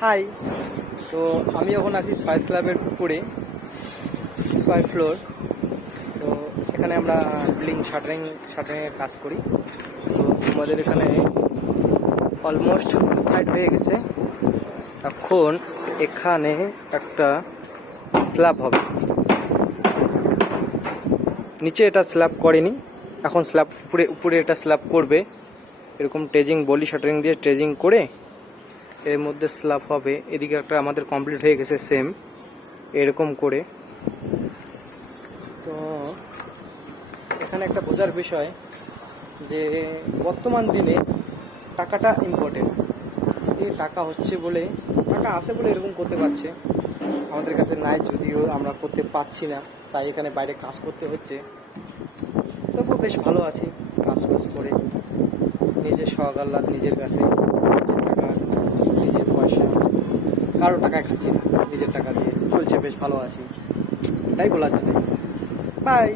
High. তো আমি এখন আছি 6 স্ল্যাবের উপরে, 6 ফ্লোর। তো এখানে আমরা বিল্ডিং শাটারিংয়ের কাজ করি। তো আমাদের এখানে অলমোস্ট সাইড হয়ে গেছে। এখন এখানে একটা স্ল্যাব হবে। নিচে এটা স্ল্যাব করেনি, এখন স্ল্যাব উপরে এটা স্ল্যাব করবে। এরকম ট্রেজিং বলি শাটারিং দিয়ে ট্রেজিং করে এর মধ্যে স্ল্যাব হবে। এদিকে একটা আমাদের কমপ্লিট হয়ে গেছে সেম এরকম করে। তো এখানে একটা বোঝার বিষয় যে বর্তমান দিনে টাকাটা ইম্পর্টেন্ট। এই টাকা হচ্ছে বলে, টাকা আছে বলে এরকম করতে পারছে, আমাদের কাছে নাই যদিও আমরা করতে পারছি না, তাই এখানে বাইরে কাজ করতে হচ্ছে। তবুও বেশ ভালো আছি কাজ করে, নিজের শখ আহ্লাদ নিজের কাছে, নিজের টাকা নিজের পয়সা, কারো টাকায় খাচ্ছি না, নিজের টাকা দিয়ে চলছে, বেশ ভালো আছি, এটাই বলার জন্য। বাই।